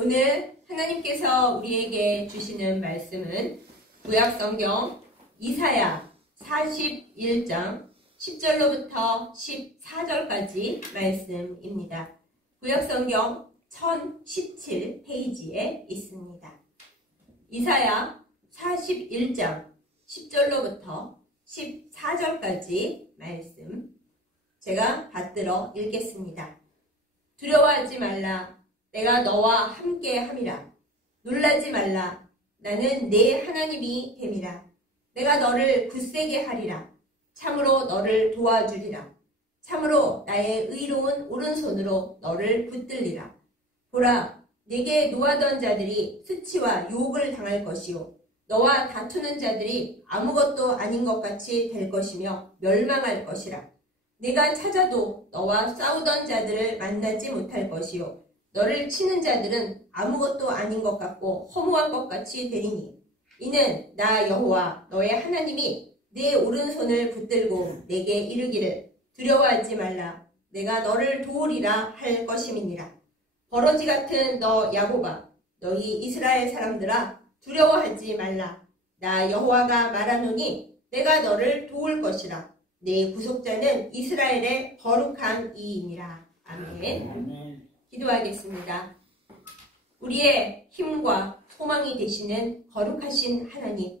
오늘 하나님께서 우리에게 주시는 말씀은 구약성경 이사야 41장 10절로부터 14절까지 말씀입니다. 구약성경 1017페이지에 있습니다. 이사야 41장 10절로부터 14절까지 말씀 제가 받들어 읽겠습니다. 두려워하지 말라. 내가 너와 함께 함이라. 놀라지 말라. 나는 네 하나님이 됨이라. 내가 너를 굳세게 하리라. 참으로 너를 도와주리라. 참으로 나의 의로운 오른손으로 너를 붙들리라. 보라, 네게 노하던 자들이 수치와 유혹을 당할 것이요 너와 다투는 자들이 아무것도 아닌 것 같이 될 것이며 멸망할 것이라. 내가 찾아도 너와 싸우던 자들을 만나지 못할 것이요 너를 치는 자들은 아무것도 아닌 것 같고 허무한 것 같이 되리니 이는 나 여호와 너의 하나님이 네 오른손을 붙들고 내게 이르기를 두려워하지 말라. 내가 너를 도우리라 할 것임이니라. 버러지 같은 너 야곱아, 너희 이스라엘 사람들아, 두려워하지 말라. 나 여호와가 말하노니 내가 너를 도울 것이라. 내 구속자는 이스라엘의 거룩한 이이니라. 아멘. 기도하겠습니다. 우리의 힘과 소망이 되시는 거룩하신 하나님,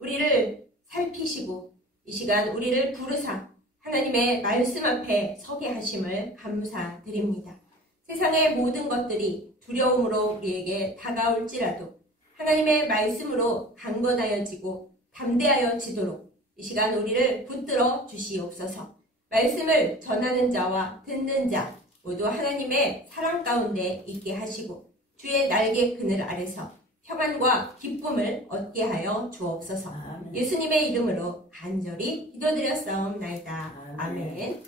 우리를 살피시고 이 시간 우리를 부르사 하나님의 말씀 앞에 서게 하심을 감사드립니다. 세상의 모든 것들이 두려움으로 우리에게 다가올지라도 하나님의 말씀으로 강건하여지고 담대하여지도록 이 시간 우리를 붙들어 주시옵소서. 말씀을 전하는 자와 듣는 자 모두 하나님의 사랑 가운데 있게 하시고 주의 날개 그늘 아래서 평안과 기쁨을 얻게 하여 주옵소서. 아멘. 예수님의 이름으로 간절히 기도드렸사옵나이다. 아멘.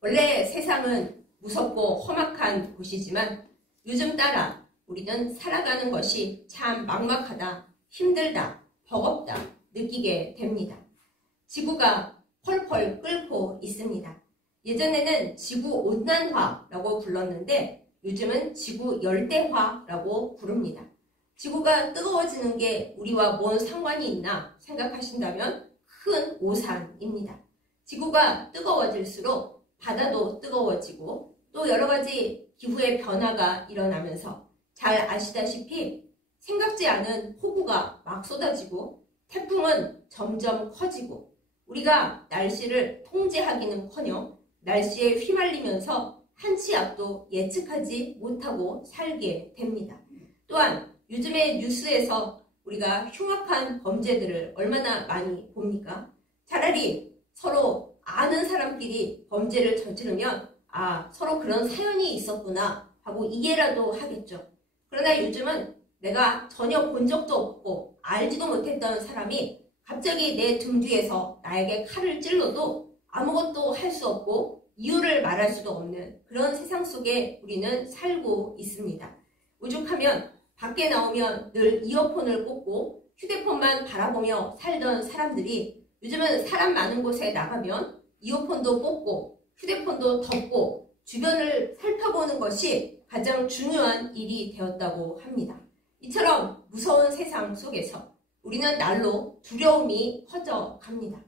원래 세상은 무섭고 험악한 곳이지만 요즘 따라 우리는 살아가는 것이 참 막막하다, 힘들다, 버겁다 느끼게 됩니다. 지구가 펄펄 끓고 있습니다. 예전에는 지구온난화라고 불렀는데 요즘은 지구열대화라고 부릅니다. 지구가 뜨거워지는 게 우리와 뭔 상관이 있나 생각하신다면 큰 오산입니다. 지구가 뜨거워질수록 바다도 뜨거워지고 또 여러 가지 기후의 변화가 일어나면서 잘 아시다시피 생각지 않은 폭우가 막 쏟아지고 태풍은 점점 커지고 우리가 날씨를 통제하기는커녕 날씨에 휘말리면서 한 치 앞도 예측하지 못하고 살게 됩니다. 또한 요즘의 뉴스에서 우리가 흉악한 범죄들을 얼마나 많이 봅니까? 차라리 서로 아는 사람끼리 범죄를 저지르면 서로 그런 사연이 있었구나 하고 이해라도 하겠죠. 그러나 요즘은 내가 전혀 본 적도 없고 알지도 못했던 사람이 갑자기 내 등 뒤에서 나에게 칼을 찔러도 아무것도 할 수 없고 이유를 말할 수도 없는 그런 세상 속에 우리는 살고 있습니다. 오죽하면 밖에 나오면 늘 이어폰을 꽂고 휴대폰만 바라보며 살던 사람들이 요즘은 사람 많은 곳에 나가면 이어폰도 꽂고 휴대폰도 덮고 주변을 살펴보는 것이 가장 중요한 일이 되었다고 합니다. 이처럼 무서운 세상 속에서 우리는 날로 두려움이 커져갑니다.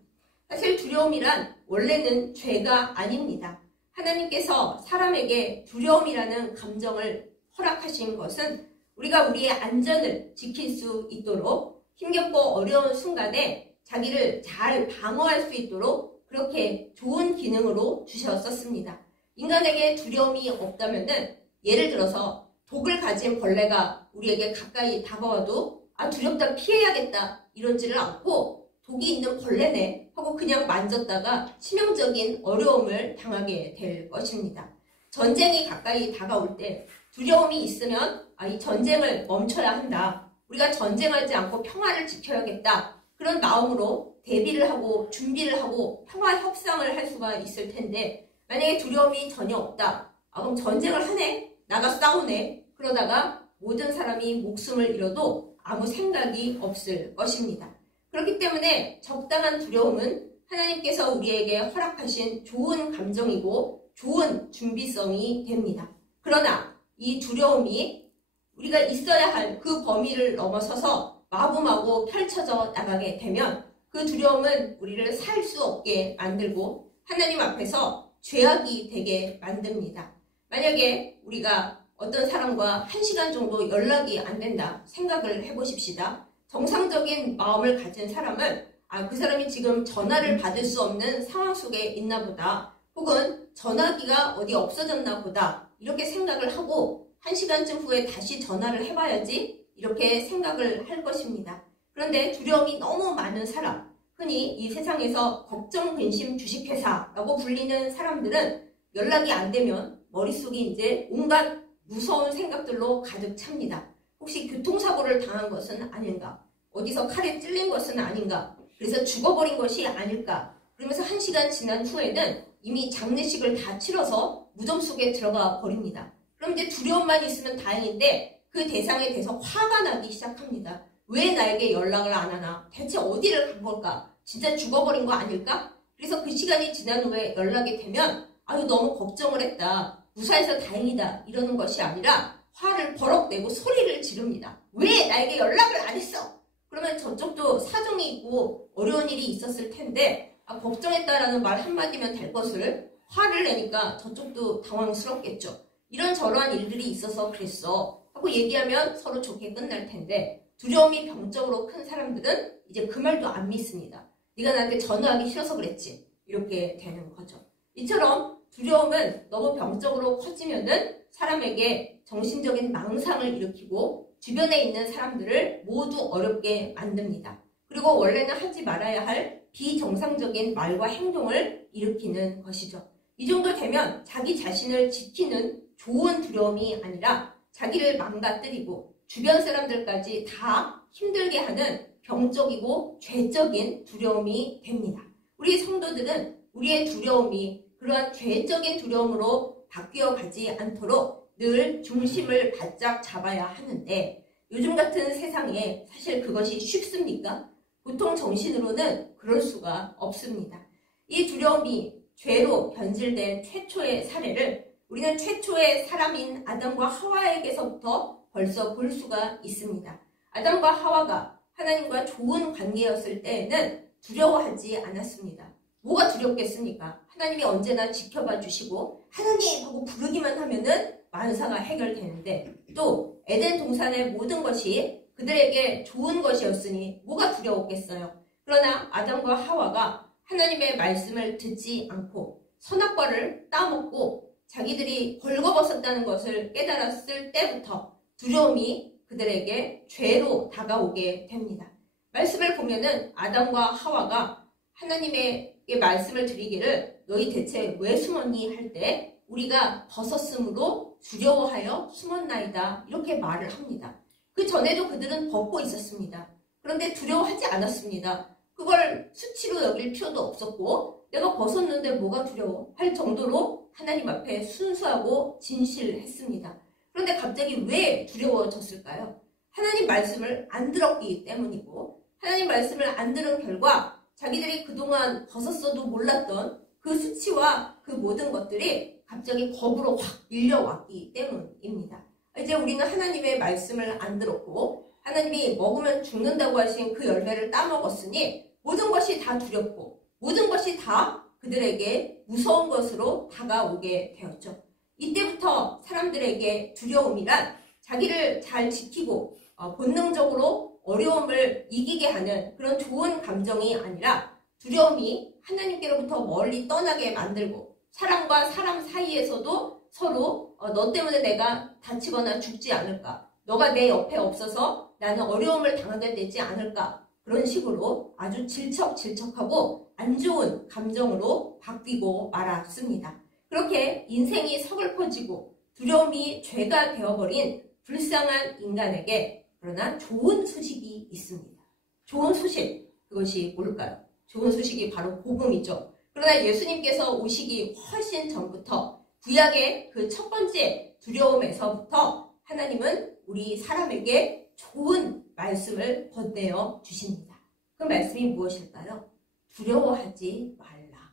사실 두려움이란 원래는 죄가 아닙니다. 하나님께서 사람에게 두려움이라는 감정을 허락하신 것은 우리가 우리의 안전을 지킬 수 있도록 힘겹고 어려운 순간에 자기를 잘 방어할 수 있도록 그렇게 좋은 기능으로 주셨었습니다. 인간에게 두려움이 없다면은 예를 들어서 독을 가진 벌레가 우리에게 가까이 다가와도 두렵다 피해야겠다 이러지를 않고 독이 있는 벌레네 하고 그냥 만졌다가 치명적인 어려움을 당하게 될 것입니다. 전쟁이 가까이 다가올 때 두려움이 있으면 이 전쟁을 멈춰야 한다. 우리가 전쟁하지 않고 평화를 지켜야겠다. 그런 마음으로 대비를 하고 준비를 하고 평화 협상을 할 수가 있을 텐데 만약에 두려움이 전혀 없다. 그럼 전쟁을 하네. 나가 싸우네. 그러다가 모든 사람이 목숨을 잃어도 아무 생각이 없을 것입니다. 그렇기 때문에 적당한 두려움은 하나님께서 우리에게 허락하신 좋은 감정이고 좋은 준비성이 됩니다. 그러나 이 두려움이 우리가 있어야 할 그 범위를 넘어서서 마구마구 펼쳐져 나가게 되면 그 두려움은 우리를 살 수 없게 만들고 하나님 앞에서 죄악이 되게 만듭니다. 만약에 우리가 어떤 사람과 1시간 정도 연락이 안 된다 생각을 해보십시다. 정상적인 마음을 가진 사람은 그 사람이 지금 전화를 받을 수 없는 상황 속에 있나 보다, 혹은 전화기가 어디 없어졌나 보다, 이렇게 생각을 하고 1시간쯤 후에 다시 전화를 해봐야지 이렇게 생각을 할 것입니다. 그런데 두려움이 너무 많은 사람, 흔히 이 세상에서 걱정, 근심, 주식회사라고 불리는 사람들은 연락이 안 되면 머릿속이 이제 온갖 무서운 생각들로 가득 찹니다. 혹시 교통사고를 당한 것은 아닌가? 어디서 칼에 찔린 것은 아닌가? 그래서 죽어버린 것이 아닐까? 그러면서 1시간 지난 후에는 이미 장례식을 다 치러서 무덤 속에 들어가 버립니다. 그럼 이제 두려움만 있으면 다행인데 그 대상에 대해서 화가 나기 시작합니다. 왜 나에게 연락을 안 하나? 대체 어디를 간 걸까? 진짜 죽어버린 거 아닐까? 그래서 그 시간이 지난 후에 연락이 되면 아유 너무 걱정을 했다, 무사해서 다행이다, 이러는 것이 아니라 화를 버럭 내고 소리를 지릅니다. 왜 나에게 연락을 안 했어? 그러면 저쪽도 사정이 있고 어려운 일이 있었을 텐데 걱정했다라는 말 한마디면 될 것을 화를 내니까 저쪽도 당황스럽겠죠. 이런저러한 일들이 있어서 그랬어 하고 얘기하면 서로 좋게 끝날 텐데, 두려움이 병적으로 큰 사람들은 이제 그 말도 안 믿습니다. 네가 나한테 전화하기 싫어서 그랬지, 이렇게 되는 거죠. 이처럼 두려움은 너무 병적으로 커지면은 사람에게 정신적인 망상을 일으키고 주변에 있는 사람들을 모두 어렵게 만듭니다. 그리고 원래는 하지 말아야 할 비정상적인 말과 행동을 일으키는 것이죠. 이 정도 되면 자기 자신을 지키는 좋은 두려움이 아니라 자기를 망가뜨리고 주변 사람들까지 다 힘들게 하는 병적이고 죄적인 두려움이 됩니다. 우리 성도들은 우리의 두려움이 그러한 죄적인 두려움으로 바뀌어 가지 않도록 늘 중심을 바짝 잡아야 하는데, 요즘 같은 세상에 사실 그것이 쉽습니까? 보통 정신으로는 그럴 수가 없습니다. 이 두려움이 죄로 변질된 최초의 사례를 우리는 최초의 사람인 아담과 하와에게서부터 벌써 볼 수가 있습니다. 아담과 하와가 하나님과 좋은 관계였을 때에는 두려워하지 않았습니다. 뭐가 두렵겠습니까? 하나님이 언제나 지켜봐 주시고 하나님 하고 부르기만 하면은 만사가 해결되는데, 또 에덴 동산의 모든 것이 그들에게 좋은 것이었으니 뭐가 두려웠겠어요. 그러나 아담과 하와가 하나님의 말씀을 듣지 않고 선악과를 따먹고 자기들이 벌거벗었다는 것을 깨달았을 때부터 두려움이 그들에게 죄로 다가오게 됩니다. 말씀을 보면은 아담과 하와가 하나님의 말씀을 드리기를 너희 대체 왜 숨었니? 할 때 우리가 벗었으므로 두려워하여 숨었나이다, 이렇게 말을 합니다. 그 전에도 그들은 벗고 있었습니다. 그런데 두려워하지 않았습니다. 그걸 수치로 여길 필요도 없었고 내가 벗었는데 뭐가 두려워 할 정도로 하나님 앞에 순수하고 진실했습니다. 그런데 갑자기 왜 두려워졌을까요? 하나님 말씀을 안 들었기 때문이고, 하나님 말씀을 안 들은 결과 자기들이 그동안 벗었어도 몰랐던 그 수치와 그 모든 것들이 갑자기 겁으로 확 밀려왔기 때문입니다. 이제 우리는 하나님의 말씀을 안 들었고 하나님이 먹으면 죽는다고 하신 그 열매를 따먹었으니 모든 것이 다 두렵고 모든 것이 다 그들에게 무서운 것으로 다가오게 되었죠. 이때부터 사람들에게 두려움이란 자기를 잘 지키고 본능적으로 어려움을 이기게 하는 그런 좋은 감정이 아니라, 두려움이 하나님께로부터 멀리 떠나게 만들고 사람과 사람 사이에서도 서로 너 때문에 내가 다치거나 죽지 않을까, 너가 내 옆에 없어서 나는 어려움을 당하게 되지 않을까, 그런 식으로 아주 질척질척하고 안 좋은 감정으로 바뀌고 말았습니다. 그렇게 인생이 서글퍼지고 두려움이 죄가 되어버린 불쌍한 인간에게 그러나 좋은 소식이 있습니다. 좋은 소식, 그것이 뭘까요? 좋은 소식이 바로 복음이죠. 그러나 예수님께서 오시기 훨씬 전부터 구약의 그 첫 번째 두려움에서부터 하나님은 우리 사람에게 좋은 말씀을 건네어 주십니다. 그 말씀이 무엇일까요? 두려워하지 말라.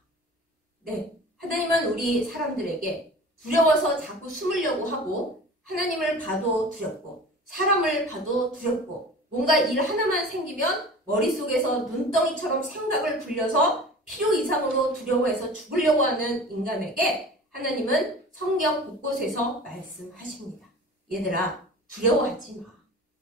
네, 하나님은 우리 사람들에게 두려워서 자꾸 숨으려고 하고 하나님을 봐도 두렵고 사람을 봐도 두렵고 뭔가 일 하나만 생기면 머릿속에서 눈덩이처럼 생각을 굴려서 필요 이상으로 두려워해서 죽으려고 하는 인간에게 하나님은 성경 곳곳에서 말씀하십니다. 얘들아, 두려워하지 마.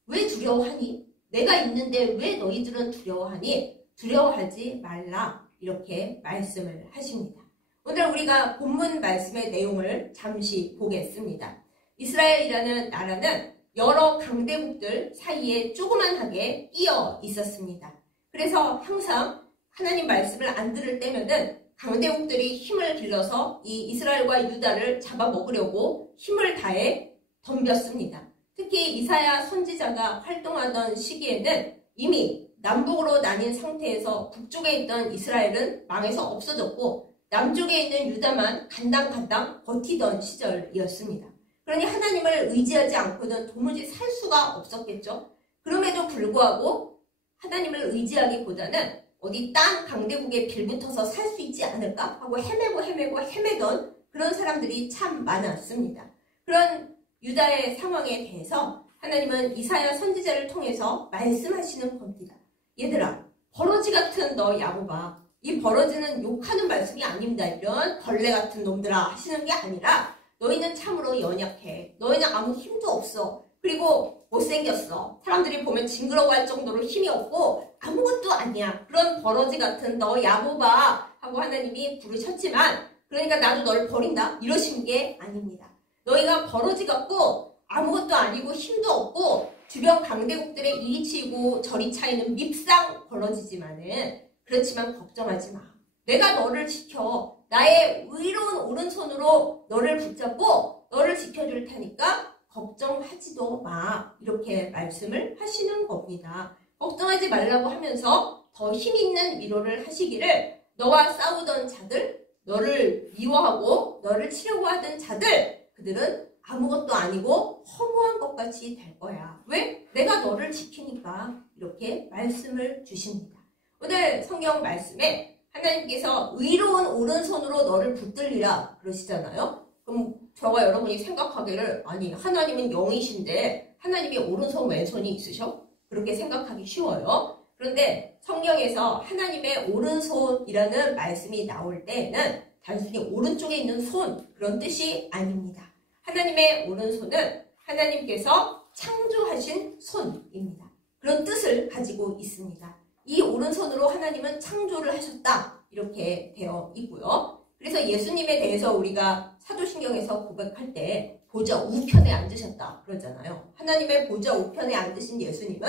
왜 두려워하니? 내가 있는데 왜 너희들은 두려워하니? 두려워하지 말라. 이렇게 말씀을 하십니다. 오늘 우리가 본문 말씀의 내용을 잠시 보겠습니다. 이스라엘이라는 나라는 여러 강대국들 사이에 조그만하게 끼어 있었습니다. 그래서 항상 하나님 말씀을 안 들을 때면은 강대국들이 힘을 길러서 이 이스라엘과 유다를 잡아먹으려고 힘을 다해 덤볐습니다. 특히 이사야 선지자가 활동하던 시기에는 이미 남북으로 나뉜 상태에서 북쪽에 있던 이스라엘은 망해서 없어졌고 남쪽에 있는 유다만 간당간당 버티던 시절이었습니다. 그러니 하나님을 의지하지 않고는 도무지 살 수가 없었겠죠. 그럼에도 불구하고 하나님을 의지하기보다는 어디 딴 강대국에 빌붙어서 살 수 있지 않을까 하고 헤매던 그런 사람들이 참 많았습니다. 그런 유다의 상황에 대해서 하나님은 이사야 선지자를 통해서 말씀하시는 겁니다. 얘들아, 버러지 같은 너 야곱아, 이 버러지는 욕하는 말씀이 아닙니다. 이런 벌레 같은 놈들아 하시는 게 아니라 너희는 참으로 연약해. 너희는 아무 힘도 없어. 그리고 못생겼어. 사람들이 보면 징그러워할 정도로 힘이 없고 아무것도 아니야. 그런 버러지 같은 너 야곱아 하고 하나님이 부르셨지만 그러니까 나도 널 버린다 이러신 게 아닙니다. 너희가 버러지 같고 아무것도 아니고 힘도 없고 주변 강대국들의 이리 치이고 저리 차이는 밉상 버러지지만은 그렇지만 걱정하지 마. 내가 너를 지켜. 나의 의로운 오른손으로 너를 붙잡고 너를 지켜줄 테니까 걱정하지도 마. 이렇게 말씀을 하시는 겁니다. 걱정하지 말라고 하면서 더 힘있는 위로를 하시기를 너와 싸우던 자들, 너를 미워하고 너를 치려고 하던 자들, 그들은 아무것도 아니고 허무한 것 같이 될 거야. 왜? 내가 너를 지키니까. 이렇게 말씀을 주십니다. 오늘 성경 말씀에 하나님께서 의로운 오른손으로 너를 붙들리라 그러시잖아요. 그럼 저와 여러분이 생각하기를 아니 하나님은 영이신데 하나님이 오른손 왼손이 있으셔? 그렇게 생각하기 쉬워요. 그런데 성경에서 하나님의 오른손이라는 말씀이 나올 때는 단순히 오른쪽에 있는 손 그런 뜻이 아닙니다. 하나님의 오른손은 하나님께서 창조하신 손입니다. 그런 뜻을 가지고 있습니다. 이 오른손으로 하나님은 창조를 하셨다. 이렇게 되어 있고요. 그래서 예수님에 대해서 우리가 사도신경에서 고백할 때 보좌 우편에 앉으셨다 그러잖아요. 하나님의 보좌 우편에 앉으신 예수님은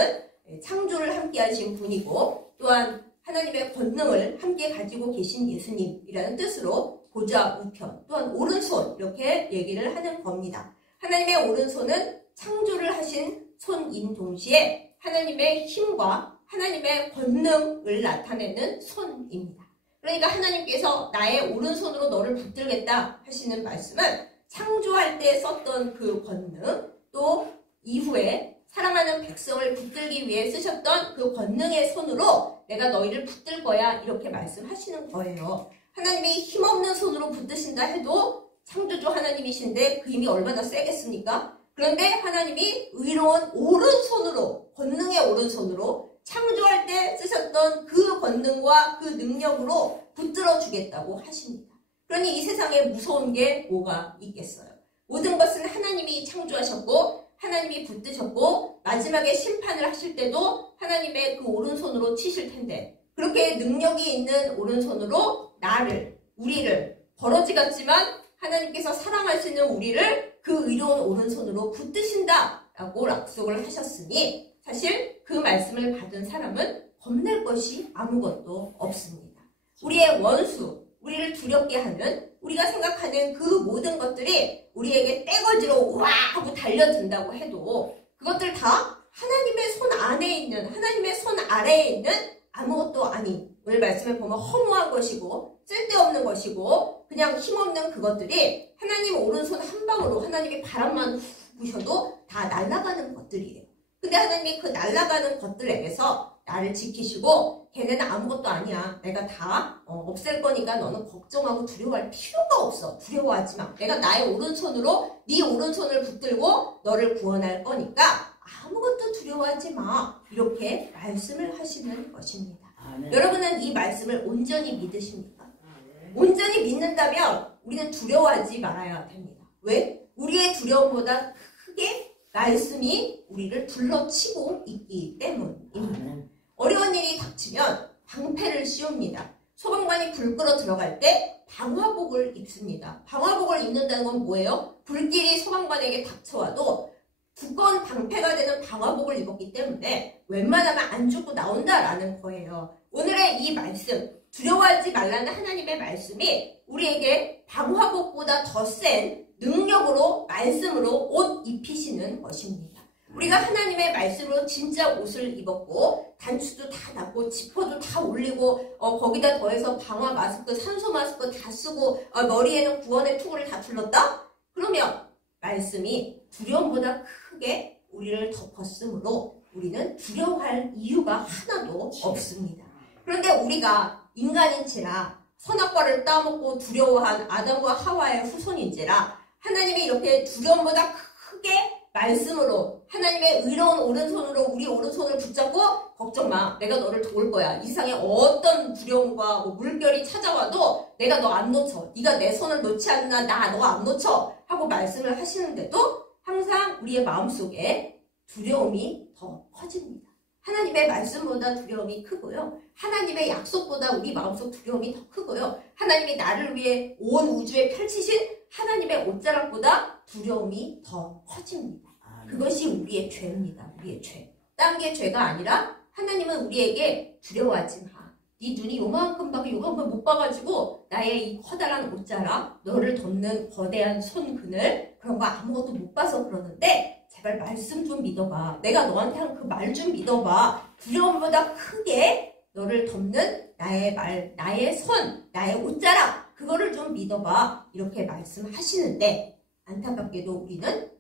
창조를 함께 하신 분이고 또한 하나님의 권능을 함께 가지고 계신 예수님이라는 뜻으로 보좌 우편 또한 오른손 이렇게 얘기를 하는 겁니다. 하나님의 오른손은 창조를 하신 손인 동시에 하나님의 힘과 하나님의 권능을 나타내는 손입니다. 그러니까 하나님께서 나의 오른손으로 너를 붙들겠다 하시는 말씀은 창조할 때 썼던 그 권능 또 이후에 사랑하는 백성을 붙들기 위해 쓰셨던 그 권능의 손으로 내가 너희를 붙들 거야 이렇게 말씀하시는 거예요. 하나님이 힘없는 손으로 붙드신다 해도 창조주 하나님이신데 그 힘이 얼마나 세겠습니까? 그런데 하나님이 의로운 오른손으로 권능의 오른손으로 창조할 때 쓰셨던 그 권능과 그 능력으로 붙들어 주겠다고 하십니다. 그러니 이 세상에 무서운 게 뭐가 있겠어요? 모든 것은 하나님이 창조하셨고 하나님이 붙드셨고 마지막에 심판을 하실 때도 하나님의 그 오른손으로 치실 텐데 그렇게 능력이 있는 오른손으로 나를, 우리를 버러지 같지만 하나님께서 사랑하시는 우리를 그 의로운 오른손으로 붙드신다라고 약속을 하셨으니 사실 그 말씀을 받은 사람은 겁낼 것이 아무것도 없습니다. 우리의 원수, 우리를 두렵게 하는 우리가 생각하는 그 모든 것들이 우리에게 떼거지로 우와 하고 달려든다고 해도 그것들 다 하나님의 손 안에 있는 하나님의 손 아래에 있는 아무것도 아닌 오늘 말씀에 보면 허무한 것이고 쓸데없는 것이고 그냥 힘없는 그것들이 하나님 오른손 한 방으로 하나님이 바람만 후 부셔도 다 날아가는 것들이에요. 근데 하나님이 그 날아가는 것들에게서 나를 지키시고 걔네는 아무것도 아니야. 내가 다 없앨 거니까 너는 걱정하고 두려워할 필요가 없어. 두려워하지 마. 내가 나의 오른손으로 네 오른손을 붙들고 너를 구원할 거니까 아무것도 두려워하지 마. 이렇게 말씀을 하시는 것입니다. 여러분은 이 말씀을 온전히 믿으십니까? 온전히 믿는다면 우리는 두려워하지 말아야 됩니다. 왜? 우리의 두려움보다 크게 말씀이 우리를 둘러치고 있기 때문입니다. 어려운 일이 닥치면 방패를 씌웁니다. 소방관이 불 끄러 들어갈 때 방화복을 입습니다. 방화복을 입는다는 건 뭐예요? 불길이 소방관에게 닥쳐와도 두꺼운 방패가 되는 방화복을 입었기 때문에 웬만하면 안 죽고 나온다라는 거예요. 오늘의 이 말씀, 두려워하지 말라는 하나님의 말씀이 우리에게 방화복보다 더 센 능력으로, 말씀으로 옷 입히시는 것입니다. 우리가 하나님의 말씀으로 진짜 옷을 입었고 단추도 다 닫고 지퍼도 다 올리고 거기다 더해서 방화 마스크, 산소 마스크 다 쓰고 머리에는 구원의 투구를 다 둘렀다? 그러면 말씀이 두려움보다 크게 우리를 덮었으므로 우리는 두려워할 이유가 하나도 없습니다. 그런데 우리가 인간인지라 선악과를 따먹고 두려워한 아담과 하와의 후손인지라 하나님이 이렇게 두려움보다 크게 말씀으로 하나님의 의로운 오른손으로 우리 오른손을 붙잡고 걱정 마. 내가 너를 도울 거야. 이 세상에 어떤 두려움과 물결이 찾아와도 내가 너 안 놓쳐. 네가 내 손을 놓지 않나 나 너 안 놓쳐. 하고 말씀을 하시는데도 항상 우리의 마음속에 두려움이 더 커집니다. 하나님의 말씀보다 두려움이 크고요. 하나님의 약속보다 우리 마음속 두려움이 더 크고요. 하나님이 나를 위해 온 우주에 펼치신 하나님의 옷자락보다 두려움이 더 커집니다. 그것이 우리의 죄입니다. 우리의 죄. 딴 게 죄가 아니라 하나님은 우리에게 두려워하지 마. 네 눈이 요만큼밖에 못 봐가지고 나의 이 커다란 옷자락, 너를 덮는 거대한 손그늘 그런 거 아무것도 못 봐서 그러는데 제발 말씀 좀 믿어봐. 내가 너한테 한 그 말 좀 믿어봐. 두려움보다 크게 너를 덮는 나의 말, 나의 손, 나의 옷자락 그거를 좀 믿어봐. 이렇게 말씀하시는데 안타깝게도 우리는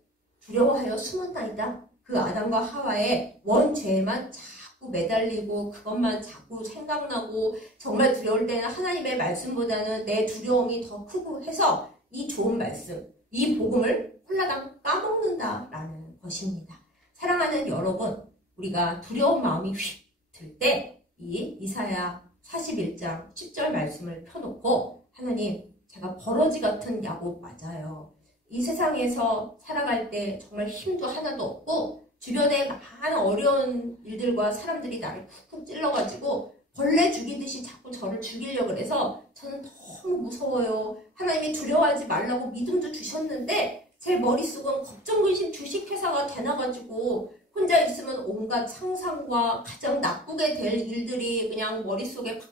두려워하여 숨었나이다. 그 아담과 하와의 원죄에만 자꾸 매달리고 그것만 자꾸 생각나고 정말 두려울 때는 하나님의 말씀보다는 내 두려움이 더 크고 해서 이 좋은 말씀, 이 복음을 홀라당 까먹는다라는 것입니다. 사랑하는 여러분, 우리가 두려운 마음이 휙 들 때 이 이사야 41장 10절 말씀을 펴놓고 하나님, 제가 버러지 같은 야곱 맞아요. 이 세상에서 살아갈 때 정말 힘도 하나도 없고 주변에 많은 어려운 일들과 사람들이 나를 쿡쿡 찔러가지고 벌레 죽이듯이 자꾸 저를 죽이려고 해서 저는 너무 무서워요. 하나님이 두려워하지 말라고 믿음도 주셨는데 제 머릿속은 걱정근심 주식회사가 되나가지고 혼자 있으면 온갖 상상과 가장 나쁘게 될 일들이 그냥 머릿속에 팍팍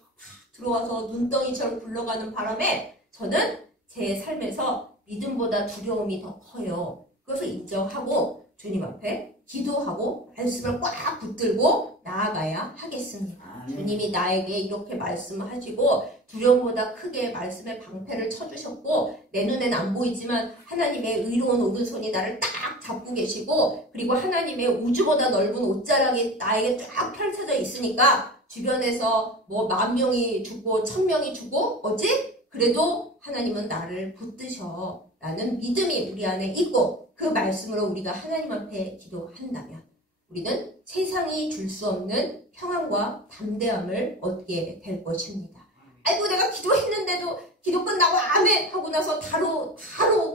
들어와서 눈덩이처럼 굴러가는 바람에 저는 제 삶에서 믿음보다 두려움이 더 커요. 그것을 인정하고 주님 앞에 기도하고 말씀을 꽉 붙들고 나아가야 하겠습니다. 주님이 나에게 이렇게 말씀하시고 두려움보다 크게 말씀의 방패를 쳐주셨고 내 눈엔 안 보이지만 하나님의 의로운 오른손이 나를 딱 잡고 계시고 그리고 하나님의 우주보다 넓은 옷자락이 나에게 쫙 펼쳐져 있으니까 주변에서 뭐 10,000명이 죽고 1,000명이 죽고 뭐지? 그래도 하나님은 나를 붙드셔 라는 믿음이 우리 안에 있고 그 말씀으로 우리가 하나님 앞에 기도한다면 우리는 세상이 줄 수 없는 평안과 담대함을 얻게 될 것입니다. 아이고 내가 기도했는데도 기도 끝나고 아멘 하고 나서 바로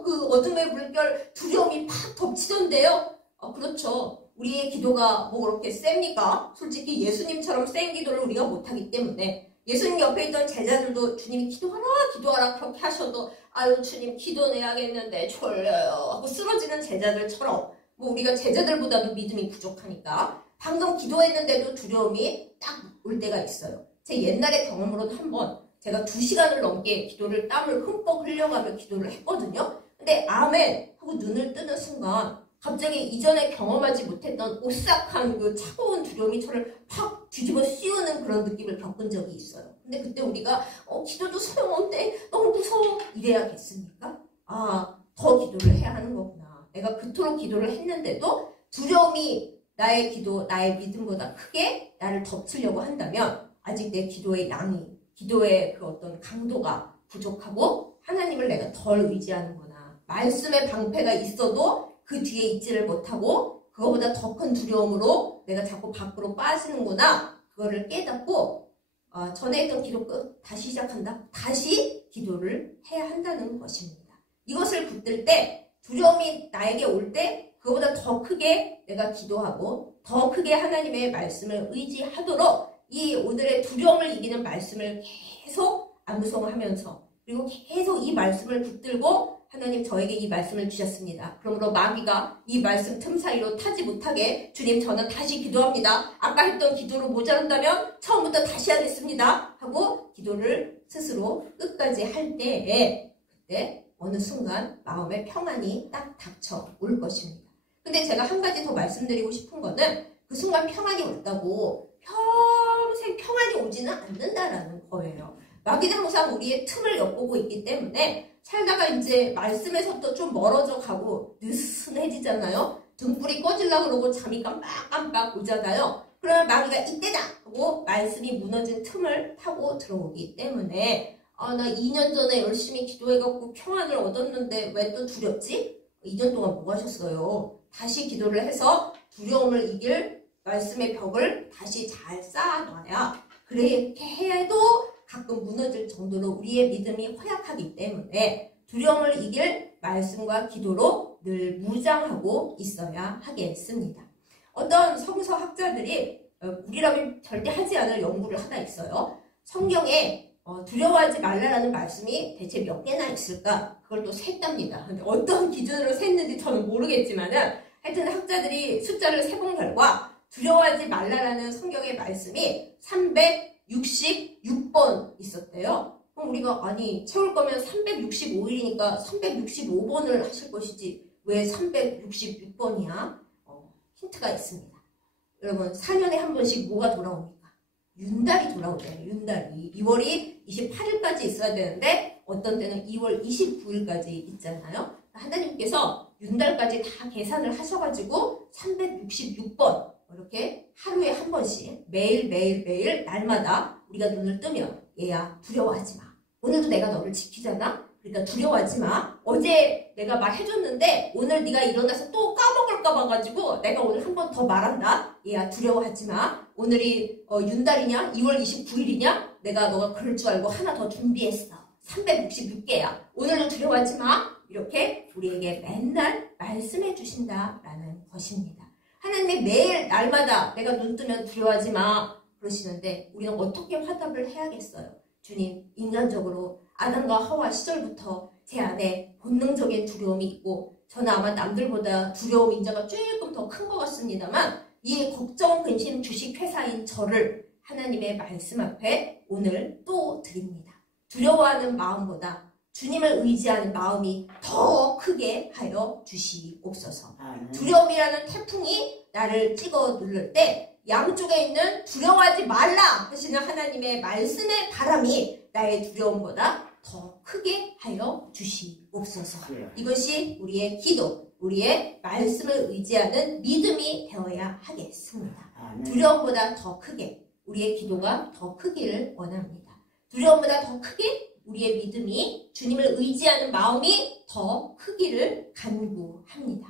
그 어둠의 물결 두려움이 팍 덮치던데요. 그렇죠. 우리의 기도가 뭐 그렇게 셉니까? 솔직히 예수님처럼 센 기도를 우리가 못하기 때문에 예수님 옆에 있던 제자들도 주님이 기도하라 그렇게 하셔도 아유 주님 기도내야겠는데 졸려요 하고 쓰러지는 제자들처럼 뭐 우리가 제자들보다도 믿음이 부족하니까 방금 기도했는데도 두려움이 딱 올 때가 있어요. 제 옛날의 경험으로는 한번 제가 2시간을 넘게 기도를 땀을 흠뻑 흘려가며 기도를 했거든요. 근데 아멘 하고 눈을 뜨는 순간 갑자기 이전에 경험하지 못했던 오싹한 그 차가운 두려움이 저를 팍 뒤집어 씌우는 그런 느낌을 겪은 적이 있어요. 근데 그때 우리가 기도도 소용없는데 너무 무서워 이래야겠습니까? 더 기도를 해야 하는 거구나. 내가 그토록 기도를 했는데도 두려움이 나의 기도, 나의 믿음보다 크게 나를 덮치려고 한다면 아직 내 기도의 양이, 기도의 그 어떤 강도가 부족하고 하나님을 내가 덜 의지하는구나. 말씀의 방패가 있어도 그 뒤에 있지를 못하고 그거보다 더 큰 두려움으로 내가 자꾸 밖으로 빠지는구나. 그거를 깨닫고 전에 했던 기도 끝 다시 시작한다. 다시 기도를 해야 한다는 것입니다. 이것을 붙들 때 두려움이 나에게 올 때 그거보다 더 크게 내가 기도하고 더 크게 하나님의 말씀을 의지하도록 이 오늘의 두려움을 이기는 말씀을 계속 암송하면서 그리고 계속 이 말씀을 붙들고 하나님 저에게 이 말씀을 주셨습니다. 그러므로 마귀가 이 말씀 틈 사이로 타지 못하게 주님 저는 다시 기도합니다. 아까 했던 기도로 모자란다면 처음부터 다시 하겠습니다. 하고 기도를 스스로 끝까지 할 때에 그때 어느 순간 마음의 평안이 딱 닥쳐 올 것입니다. 근데 제가 한 가지 더 말씀드리고 싶은 거는 그 순간 평안이 온다고 평생 평안이 오지는 않는다라는 거예요. 마귀는 항상 우리의 틈을 엿보고 있기 때문에 살다가 이제 말씀에서 또 좀 멀어져 가고 느슨해지잖아요. 등불이 꺼지려고 그러고 잠이 깜빡깜빡 오잖아요. 그러면 마귀가 이때다 하고 말씀이 무너진 틈을 타고 들어오기 때문에 나 2년 전에 열심히 기도해갖고 평안을 얻었는데 왜 또 두렵지? 2년 동안 뭐 하셨어요? 다시 기도를 해서 두려움을 이길 말씀의 벽을 다시 잘 쌓아놔야 그렇게 해도 가끔 무너질 정도로 우리의 믿음이 허약하기 때문에 두려움을 이길 말씀과 기도로 늘 무장하고 있어야 하겠습니다. 어떤 성서학자들이 우리라면 절대 하지 않을 연구를 하나 있어요. 성경에 두려워하지 말라라는 말씀이 대체 몇 개나 있을까? 그걸 또 셌답니다. 근데 어떤 기준으로 셌는지 저는 모르겠지만은 하여튼 학자들이 숫자를 세본 결과 두려워하지 말라라는 성경의 말씀이 366번 있었대요. 그럼 우리가 아니 채울 거면 365일이니까 365번을 하실 것이지 왜 366번이야? 힌트가 있습니다. 여러분 4년에 한 번씩 뭐가 돌아옵니까? 윤달이 돌아오잖아요. 윤달이 2월이 28일까지 있어야 되는데 어떤 때는 2월 29일까지 있잖아요. 하나님께서 윤달까지 다 계산을 하셔가지고 366번 이렇게 하루에 한 번씩 매일 날마다 우리가 눈을 뜨면 얘야 두려워하지 마. 오늘도 내가 너를 지키잖아. 그러니까 두려워하지 마. 어제 내가 말해줬는데 오늘 네가 일어나서 또 까먹을까 봐가지고 내가 오늘 한 번 더 말한다. 얘야 두려워하지 마. 오늘이 윤달이냐? 2월 29일이냐? 내가 너가 그럴 줄 알고 하나 더 준비했어. 366개야. 오늘도 두려워하지 마. 이렇게 우리에게 맨날 말씀해 주신다라는 것입니다. 하나님의 매일 날마다 내가 눈 뜨면 두려워하지 마 그러시는데 우리는 어떻게 화답을 해야겠어요? 주님, 인간적으로 아담과 하와 시절부터 제 안에 본능적인 두려움이 있고 저는 아마 남들보다 두려움 인자가 조금 더 큰 것 같습니다만 이 걱정, 근심, 주식 회사인 저를 하나님의 말씀 앞에 오늘 또 드립니다. 두려워하는 마음보다 주님을 의지하는 마음이 더 크게 하여 주시옵소서. 두려움이라는 태풍이 나를 찍어 누를 때 양쪽에 있는 두려워하지 말라 하시는 하나님의 말씀의 바람이 나의 두려움보다 더 크게 하여 주시옵소서. 이것이 우리의 기도, 우리의 말씀을 의지하는 믿음이 되어야 하겠습니다. 두려움보다 더 크게 우리의 기도가 더 크기를 원합니다. 두려움보다 더 크게 우리의 믿음이 주님을 의지하는 마음이 더 크기를 간구합니다.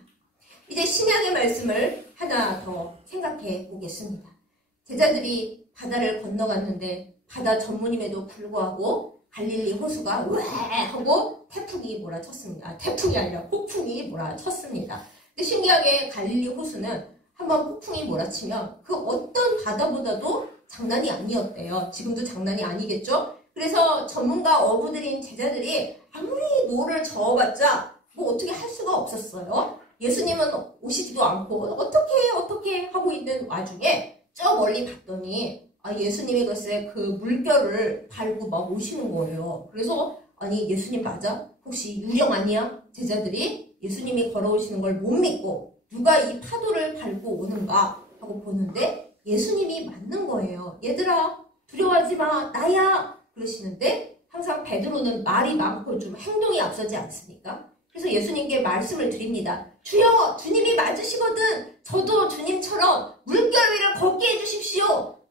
이제 신약의 말씀을 하나 더 생각해 보겠습니다. 제자들이 바다를 건너갔는데 바다 전문임에도 불구하고 갈릴리 호수가 왜 하고 태풍이 몰아쳤습니다. 태풍이 아니라 폭풍이 몰아쳤습니다. 근데 신기하게 갈릴리 호수는 한번 폭풍이 몰아치면 그 어떤 바다보다도 장난이 아니었대요. 지금도 장난이 아니겠죠? 그래서 전문가 어부들인 제자들이 아무리 노를 저어봤자 뭐 어떻게 할 수가 없었어요. 예수님은 오시지도 않고 어떻게 하고 있는 와중에 저 멀리 봤더니 예수님이 글쎄 그 물결을 밟고 막 오시는 거예요. 그래서 아니 예수님 맞아? 혹시 유령 아니야? 제자들이 예수님이 걸어오시는 걸 못 믿고 누가 이 파도를 밟고 오는가 하고 보는데 예수님이 맞는 거예요. 얘들아 두려워하지 마 나야 그러시는데 항상 베드로는 말이 많고 좀 행동이 앞서지 않습니까? 그래서 예수님께 말씀을 드립니다. 주여 주님이 맞으시거든 저도 주님처럼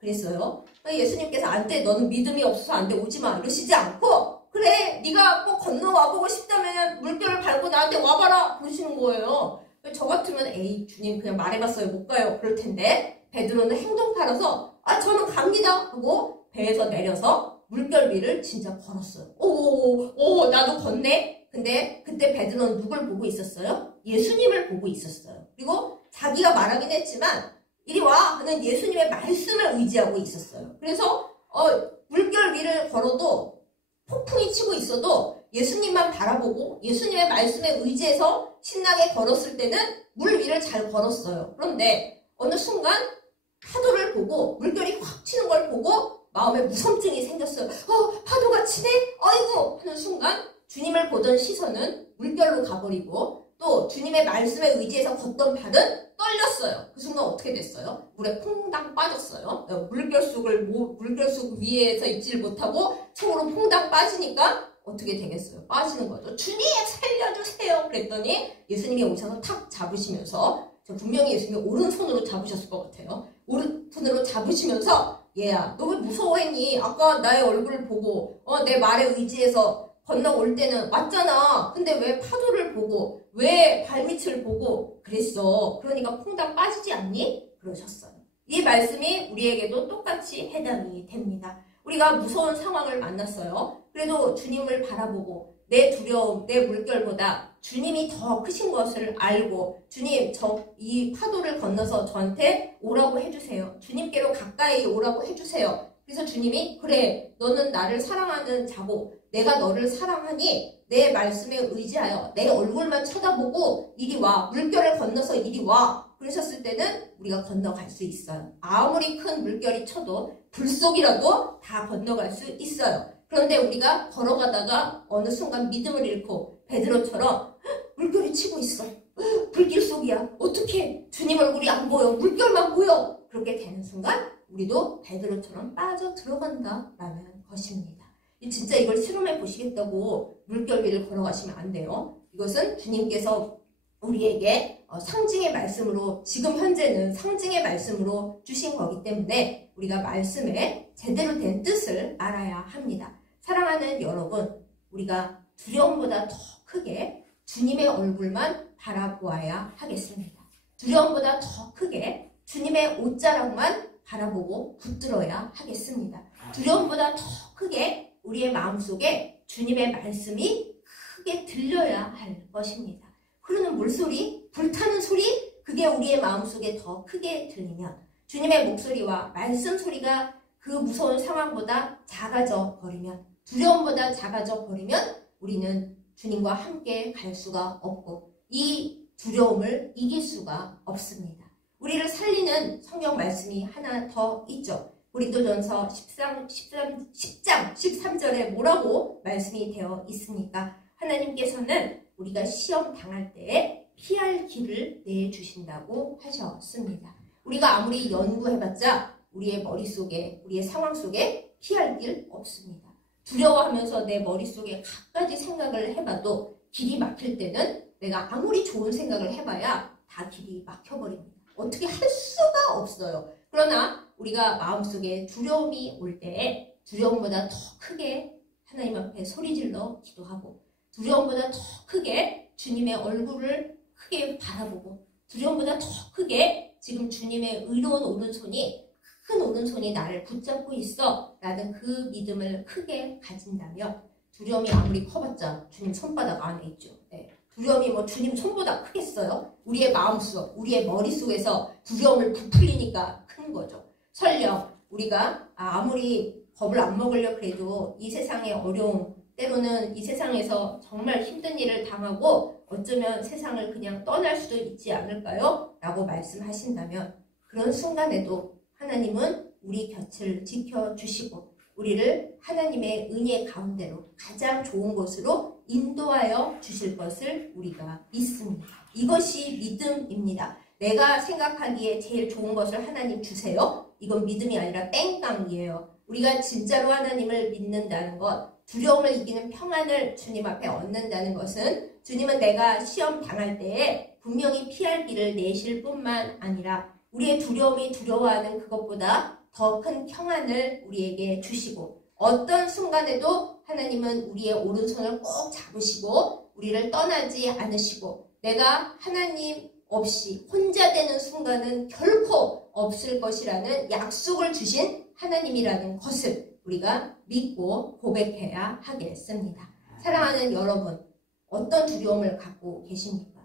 그랬어요. 예수님께서 안 돼, 너는 믿음이 없어서 안 돼, 오지 마 이러시지 않고, 그래, 네가 꼭 건너와보고 싶다면 물결을 밟고 나한테 와봐라 그러시는 거예요. 저 같으면 에이 주님 그냥 말해봤어요, 못 가요 그럴 텐데, 베드로는 행동 따라서 저는 갑니다 하고 배에서 내려서 물결 위를 진짜 걸었어요. 오, 나도 걷네. 근데 그때 베드로는 누굴 보고 있었어요? 예수님을 보고 있었어요. 그리고 자기가 말하긴 했지만 이리 와 하는 예수님의 말씀을 의지하고 있었어요. 그래서 물결 위를 걸어도 폭풍이 치고 있어도 예수님만 바라보고 예수님의 말씀에 의지해서 신나게 걸었을 때는 물 위를 잘 걸었어요. 그런데 어느 순간 파도를 보고 물결이 확 치는 걸 보고 마음에 무섭증이 생겼어요. 파도가 치네? 아이고 하는 순간 주님을 보던 시선은 물결로 가버리고 또 주님의 말씀에 의지해서 걷던 발은 떨렸어요. 그 순간 어떻게 됐어요? 물에 퐁당 빠졌어요. 물결 속 위에서 있지를 못하고 속으로 퐁당 빠지니까 어떻게 되겠어요? 빠지는 거죠. 주님 살려주세요 그랬더니 예수님이 오셔서 탁 잡으시면서, 분명히 예수님이 오른손으로 잡으셨을 것 같아요. 오른손으로 잡으시면서 얘야 너 왜 무서워했니? 아까 나의 얼굴을 보고 내 말에 의지해서 건너올 때는 왔잖아. 근데 왜 파도를 보고 왜 발밑을 보고 그랬어? 그러니까 퐁당 빠지지 않니? 그러셨어요. 이 말씀이 우리에게도 똑같이 해당이 됩니다. 우리가 무서운 상황을 만났어요. 그래도 주님을 바라보고 내 두려움, 내 물결보다 주님이 더 크신 것을 알고 주님 이 파도를 건너서 저한테 오라고 해주세요. 주님께로 가까이 오라고 해주세요. 그래서 주님이 그래 너는 나를 사랑하는 자고 내가 너를 사랑하니 내 말씀에 의지하여 내 얼굴만 쳐다보고 이리 와. 물결을 건너서 이리 와. 그러셨을 때는 우리가 건너갈 수 있어요. 아무리 큰 물결이 쳐도 불 속이라도 다 건너갈 수 있어요. 그런데 우리가 걸어가다가 어느 순간 믿음을 잃고 베드로처럼 물결이 치고 있어. 불길 속이야. 어떻게 주님 얼굴이 안 보여. 물결만 보여. 그렇게 되는 순간 우리도 베드로처럼 빠져 들어간다라는 것입니다. 진짜 이걸 실험해 보시겠다고 물결 위를 걸어가시면 안 돼요. 이것은 주님께서 우리에게 상징의 말씀으로, 지금 현재는 상징의 말씀으로 주신 거기 때문에 우리가 말씀의 제대로 된 뜻을 알아야 합니다. 사랑하는 여러분, 우리가 두려움보다 더 크게 주님의 얼굴만 바라보아야 하겠습니다. 두려움보다 더 크게 주님의 옷자락만 바라보고 붙들어야 하겠습니다. 두려움보다 더 크게 우리의 마음속에 주님의 말씀이 크게 들려야 할 것입니다. 흐르는 물소리, 불타는 소리, 그게 우리의 마음속에 더 크게 들리면 주님의 목소리와 말씀 소리가 그 무서운 상황보다 작아져 버리면, 두려움보다 작아져 버리면 우리는 주님과 함께 갈 수가 없고 이 두려움을 이길 수가 없습니다. 우리를 살리는 성경 말씀이 하나 더 있죠. 고린도전서 10장 13절에 뭐라고 말씀이 되어 있습니까? 하나님께서는 우리가 시험 당할 때에 피할 길을 내주신다고 하셨습니다. 우리가 아무리 연구해봤자 우리의 머릿속에, 우리의 상황 속에 피할 길 없습니다. 두려워하면서 내 머릿속에 갖가지 생각을 해봐도 길이 막힐 때는 내가 아무리 좋은 생각을 해봐야 다 길이 막혀버립니다. 어떻게 할 수가 없어요. 그러나 우리가 마음속에 두려움이 올 때에 두려움보다 더 크게 하나님 앞에 소리질러 기도하고, 두려움보다 더 크게 주님의 얼굴을 크게 바라보고, 두려움보다 더 크게 지금 주님의 의로운 오른손이, 큰 오른손이 나를 붙잡고 있어 라는 그 믿음을 크게 가진다면 두려움이 아무리 커봤자 주님 손바닥 안에 있죠. 네. 두려움이 주님 손보다 크겠어요? 우리의 마음속, 우리의 머릿속에서 두려움을 부풀리니까 큰 거죠. 설령 우리가 아무리 겁을 안 먹으려 그래도 이 세상의 어려움, 때로는 이 세상에서 정말 힘든 일을 당하고 어쩌면 세상을 그냥 떠날 수도 있지 않을까요? 라고 말씀하신다면 그런 순간에도 하나님은 우리 곁을 지켜주시고 우리를 하나님의 은혜 가운데로 가장 좋은 곳으로 인도하여 주실 것을 우리가 믿습니다. 이것이 믿음입니다. 내가 생각하기에 제일 좋은 것을 하나님 주세요. 이건 믿음이 아니라 땡깡이에요. 우리가 진짜로 하나님을 믿는다는 것, 두려움을 이기는 평안을 주님 앞에 얻는다는 것은 주님은 내가 시험 당할 때에 분명히 피할 길을 내실 뿐만 아니라 우리의 두려움이 두려워하는 그것보다 더 큰 평안을 우리에게 주시고 어떤 순간에도 하나님은 우리의 오른손을 꼭 잡으시고 우리를 떠나지 않으시고 내가 하나님 없이 혼자 되는 순간은 결코 없을 것이라는 약속을 주신 하나님이라는 것을 우리가 믿고 고백해야 하겠습니다. 사랑하는 여러분, 어떤 두려움을 갖고 계십니까?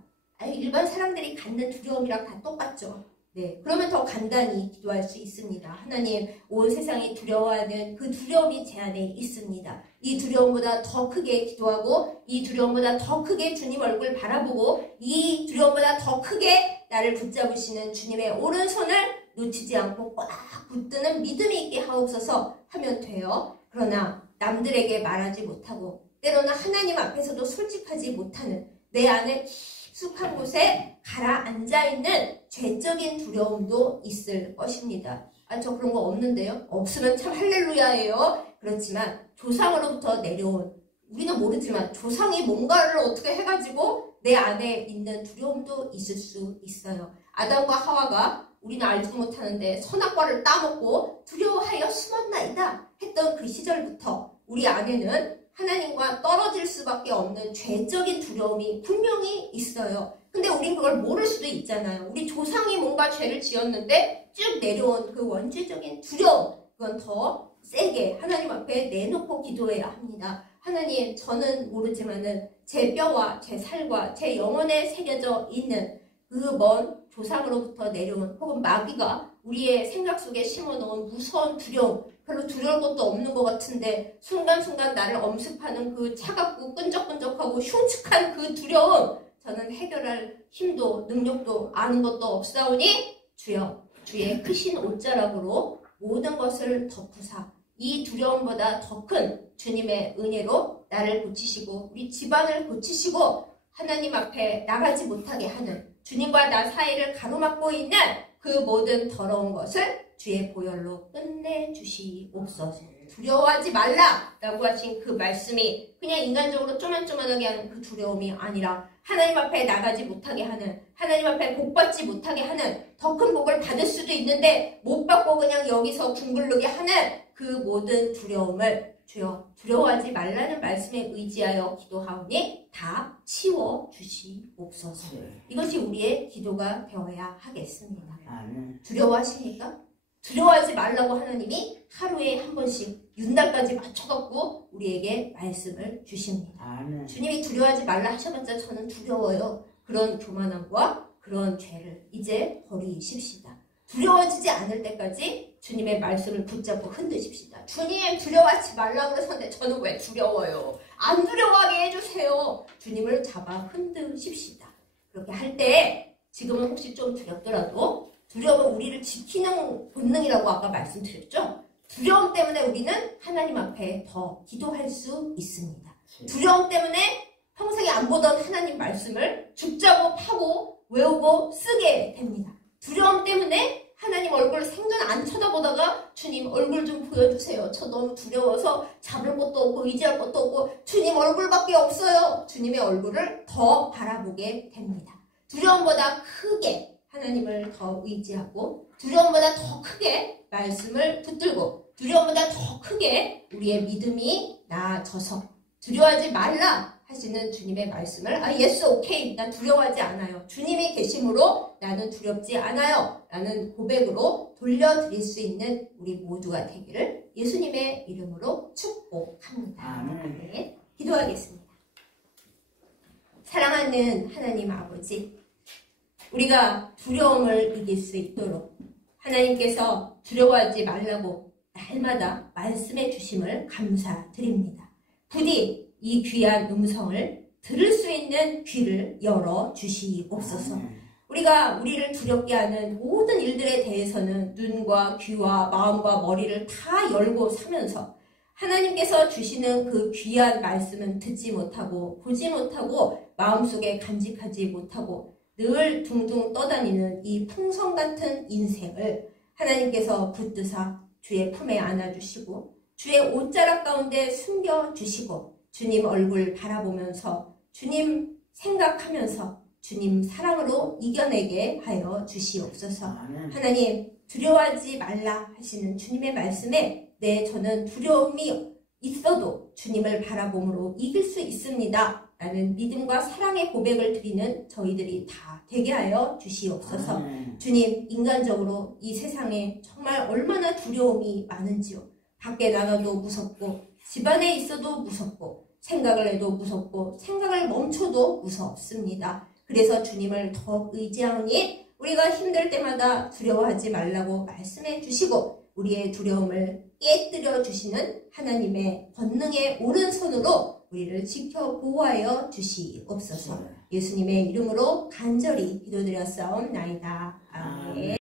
일반 사람들이 갖는 두려움이랑 다 똑같죠. 네, 그러면 더 간단히 기도할 수 있습니다. 하나님, 온 세상이 두려워하는 그 두려움이 제 안에 있습니다. 이 두려움보다 더 크게 기도하고 이 두려움보다 더 크게 주님 얼굴 바라보고 이 두려움보다 더 크게 나를 붙잡으시는 주님의 오른손을 놓치지 않고 꽉 붙드는 믿음이 있게 하옵소서 하면 돼요. 그러나 남들에게 말하지 못하고 때로는 하나님 앞에서도 솔직하지 못하는 내 안에 깊숙한 곳에 가라앉아있는 죄적인 두려움도 있을 것입니다. 저 그런 거 없는데요? 없으면 참 할렐루야예요. 그렇지만 조상으로부터 내려온 우리는 모르지만 조상이 뭔가를 어떻게 해가지고 내 안에 있는 두려움도 있을 수 있어요. 아담과 하와가 우리는 알지도 못하는데 선악과를 따먹고 두려워하여 숨었나이다 했던 그 시절부터 우리 안에는 하나님과 떨어질 수밖에 없는 죄적인 두려움이 분명히 있어요. 근데 우린 그걸 모를 수도 있잖아요. 우리 조상이 뭔가 죄를 지었는데 쭉 내려온 그 원죄적인 두려움, 그건 더 세게 하나님 앞에 내놓고 기도해야 합니다. 하나님, 저는 모르지만은 제 뼈와 제 살과 제 영혼에 새겨져 있는 그 먼 조상으로부터 내려온 혹은 마귀가 우리의 생각 속에 심어놓은 무서운 두려움, 별로 두려울 것도 없는 것 같은데 순간순간 나를 엄습하는 그 차갑고 끈적끈적하고 흉측한 그 두려움, 저는 해결할 힘도 능력도 아는 것도 없사오니 주여 주의 크신 옷자락으로 모든 것을 덮으사 이 두려움보다 더 큰 주님의 은혜로 나를 고치시고 우리 집안을 고치시고 하나님 앞에 나가지 못하게 하는 주님과 나 사이를 가로막고 있는 그 모든 더러운 것을 주의 보혈로 끝내주시옵소서. 두려워하지 말라라고 하신 그 말씀이 그냥 인간적으로 쪼만쪼만하게 하는 그 두려움이 아니라 하나님 앞에 나가지 못하게 하는, 하나님 앞에 복받지 못하게 하는, 더 큰 복을 받을 수도 있는데 못 받고 그냥 여기서 둥글르게 하는 그 모든 두려움을 주여 두려워하지 말라는 말씀에 의지하여 기도하오니 다 치워주시옵소서. 이것이 우리의 기도가 되어야 하겠습니다. 두려워하십니까? 두려워하지 말라고 하나님이 하루에 한 번씩 윤달까지 맞춰갖고 우리에게 말씀을 주십니다. 주님이 두려워하지 말라 하셔봤자 저는 두려워요. 그런 교만함과 그런 죄를 이제 버리십시다. 두려워지지 않을 때까지 주님의 말씀을 붙잡고 흔드십시다. 주님 두려워하지 말라고 그러셨는데 저는 왜 두려워요? 안 두려워하게 해주세요. 주님을 잡아 흔드십시다. 그렇게 할 때 지금은 혹시 좀 두렵더라도 두려움은 우리를 지키는 본능이라고 아까 말씀드렸죠? 두려움 때문에 우리는 하나님 앞에 더 기도할 수 있습니다. 두려움 때문에 평생에 안 보던 하나님 말씀을 죽자고 파고 외우고 쓰게 됩니다. 두려움 때문에 하나님 얼굴을 생전 안 쳐다보다가 주님 얼굴 좀 보여주세요. 저 너무 두려워서 잡을 것도 없고 의지할 것도 없고 주님 얼굴밖에 없어요. 주님의 얼굴을 더 바라보게 됩니다. 두려움보다 크게 하나님을 더 의지하고 두려움보다 더 크게 말씀을 붙들고 두려움보다 더 크게 우리의 믿음이 나아져서 두려워하지 말라 하시는 주님의 말씀을 예스 오케이 난 두려워하지 않아요. 주님이 계심으로 나는 두렵지 않아요. 라는 고백으로 돌려드릴 수 있는 우리 모두가 되기를 예수님의 이름으로 축복합니다. 네, 기도하겠습니다. 사랑하는 하나님 아버지, 우리가 두려움을 이길 수 있도록 하나님께서 두려워하지 말라고 날마다 말씀해 주심을 감사드립니다. 부디 이 귀한 음성을 들을 수 있는 귀를 열어 주시옵소서. 우리가 우리를 두렵게 하는 모든 일들에 대해서는 눈과 귀와 마음과 머리를 다 열고 사면서 하나님께서 주시는 그 귀한 말씀은 듣지 못하고 보지 못하고 마음속에 간직하지 못하고 늘 둥둥 떠다니는 이 풍선 같은 인생을 하나님께서 붙드사 주의 품에 안아주시고 주의 옷자락 가운데 숨겨주시고 주님 얼굴 바라보면서 주님 생각하면서 주님 사랑으로 이겨내게 하여 주시옵소서. 아멘. 하나님, 두려워하지 말라 하시는 주님의 말씀에 저는 두려움이 있어도 주님을 바라봄으로 이길 수 있습니다 라는 믿음과 사랑의 고백을 드리는 저희들이 다 되게 하여 주시옵소서. 아멘. 주님, 인간적으로 이 세상에 정말 얼마나 두려움이 많은지요. 밖에 나가도 무섭고 집안에 있어도 무섭고 생각을 해도 무섭고 생각을 멈춰도 무섭습니다. 그래서 주님을 더 의지하니 우리가 힘들 때마다 두려워하지 말라고 말씀해 주시고 우리의 두려움을 깨뜨려 주시는 하나님의 권능의 오른손으로 우리를 지켜 보호하여 주시옵소서. 예수님의 이름으로 간절히 기도드렸사옵나이다. 아멘.